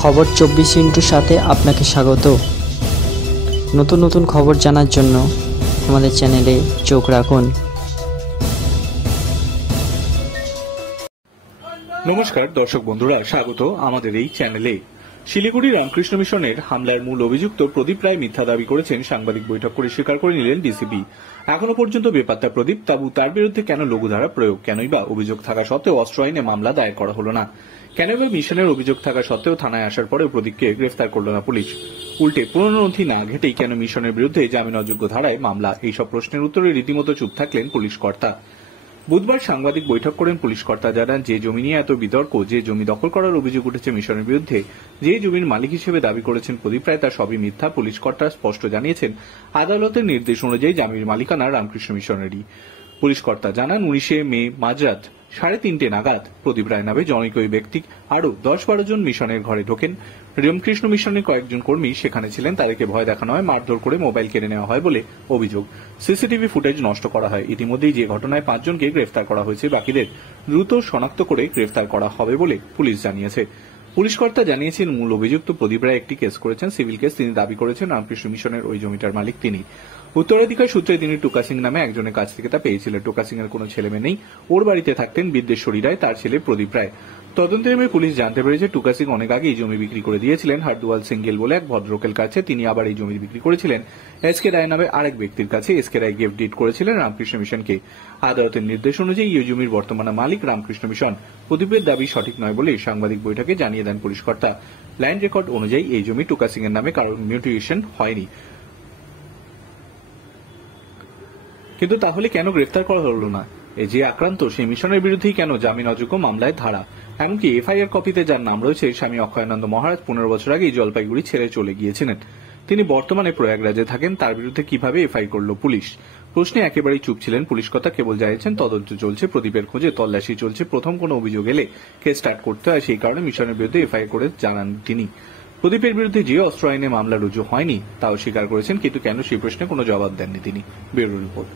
খবর 24 সাথে আপনাকে স্বাগত। নতুন নতুন খবর জানার জন্য আমাদের চ্যানেলে চোখ রাখুন। নমস্কার দর্শক বন্ধুরা, স্বাগত আমাদের এই চ্যানেলে। শিলিগুড়ি রামকৃষ্ণ মিশনের হামলার মূল অভিযুক্ত প্রদীপ রায় মিথ্যা দাবি করেছেন। সাংবাদিক বৈঠক করে স্বীকার করে নিলেন ডিসিপি। এখনো পর্যন্ত বেপাত্তা প্রদীপ, তাবু তার বিরুদ্ধে কেন লঘুধারা প্রয়োগ, কেনই বা অভিযোগ থাকা সত্ত্বেও অস্ত্র আইনে মামলা দায়ের করা হলো না, কেন বা মিশনের অভিযোগ থাকা সত্ত্বেও থানায় আসার পরেও প্রদীপকে গ্রেফতার করল না পুলিশ, উল্টে পুরনো নথি না ঘেটেই কেন মিশনের বিরুদ্ধে জামিন অযোগ্য ধারায় মামলা, এইসব প্রশ্নের উত্তরে রীতিমতো চুপ থাকলেন পুলিশ কর্তা। বুধবার সাংবাদিক বৈঠক করেন পুলিশ কর্তা, জানান যে জমি নিয়ে এত বিতর্ক, যে জমি দখল করার অভিযোগ উঠেছে মিশনের বিরুদ্ধে, যে জমির মালিক হিসেবে দাবি করেছেন প্রদীপ রায়, তা সবই মিথ্যা। পুলিশ কর্তা স্পষ্ট জানিয়েছেন, আদালতের নির্দেশ অনুযায়ী জমির মালিকানা রামকৃষ্ণ মিশনেরই। পুলিশ কর্তা জানান, 19 মে মাঝরাত 3:30 নাগাদ প্রদীপ রায় নামে জনৈক ওই ব্যক্তি আরো 10-12 জন মিশনের ঘরে ঢোকেন। রামকৃষ্ণ মিশনের কয়েকজন কর্মী সেখানে ছিলেন। তাদেরকে ভয় দেখানো হয়, মারধর করে মোবাইল কেড়ে নেওয়া হয় বলে অভিযোগ। সিসিটিভি ফুটেজ নষ্ট করা হয়। ইতিমধ্যেই যে ঘটনায় 5 জনকে গ্রেফতার করা হয়েছে, বাকিদের দ্রুত শনাক্ত করে গ্রেফতার করা হবে বলে পুলিশ জানিয়েছে। পুলিশ কর্তা জানিয়েছেন, মূল অভিযুক্ত প্রদীপ রায় একটি কেস করেছেন, সিভিল কেস। তিনি দাবি করেছেন রামকৃষ্ণ মিশনের ওই জমিটার মালিক তিনি। উত্তরাধিকার সূত্রে তিনি টুকা সিং নামে একজনের কাছ থেকে তা পেয়েছিলেন। টুকা সিং এর কোনো ছেলেমেয়ে নেই। ওর বাড়িতে থাকতেন বিদ্যেশ্বরী রায়, তার ছেলে প্রদীপ রায়। তদন্তে নেমে পুলিশ জানতে পেরেছে, টুকা সিং অনেক আগে এই জমি বিক্রি করে দিয়েছিলেন হারদুয়াল সিঙ্গেল বলে এক ভদ্রলোকের কাছে। তিনি আবার এই জমি বিক্রি করেছিলেন এসকে রায় নামে আরেক ব্যক্তির কাছে। এসকে রায় গিফট ডিড করেছিলেন রামকৃষ্ণ মিশনকে। আদালতের নির্দেশ অনুযায়ী এই জমির বর্তমান মালিক রামকৃষ্ণ মিশন। প্রদীপের দাবি সঠিক নয় বলে সাংবাদিক বৈঠকে জানিয়ে দেন পুলিশ কর্তা। ল্যান্ড রেকর্ড অনুযায়ী এই জমি টুকা সিং এর নামে কারণ মিউটেশন হয়নি। কিন্তু তাহলে কেন গ্রেফতার করা হলো না? এই যে আক্রান্ত, সেই মিশনের বিরুদ্ধেই কেন জামিন অযোগ্য মামলায় ধারা? এমনকি এফআইআর কপিতে যার নাম রয়েছে, স্বামী অক্ষয়ানন্দ মহারাজ 15 বছর আগেই জলপাইগুড়ি ছেড়ে চলে গিয়েছিলেন। তিনি বর্তমানে প্রয়াগরাজে থাকেন। তার বিরুদ্ধে কিভাবে এফআইআর করল পুলিশ? প্রশ্নে একেবারেই চুপ ছিলেন পুলিশ কর্তা। কেবল জানিয়েছেন তদন্ত চলছে, প্রদীপের খোঁজে তল্লাশি চলছে। প্রথম কোনো অভিযোগ এলে কেস স্টার্ট করতে হয়, সেই কারণে মিশনের বিরুদ্ধে এফআইআর করে জানান তিনি। প্রদীপের বিরুদ্ধে যে অস্ত্র আইনে মামলা রুজু হয়নি তাও স্বীকার করেছেন, কিন্তু কেন সেই প্রশ্নে কোনো জবাব দেননি তিনি। Bureau report.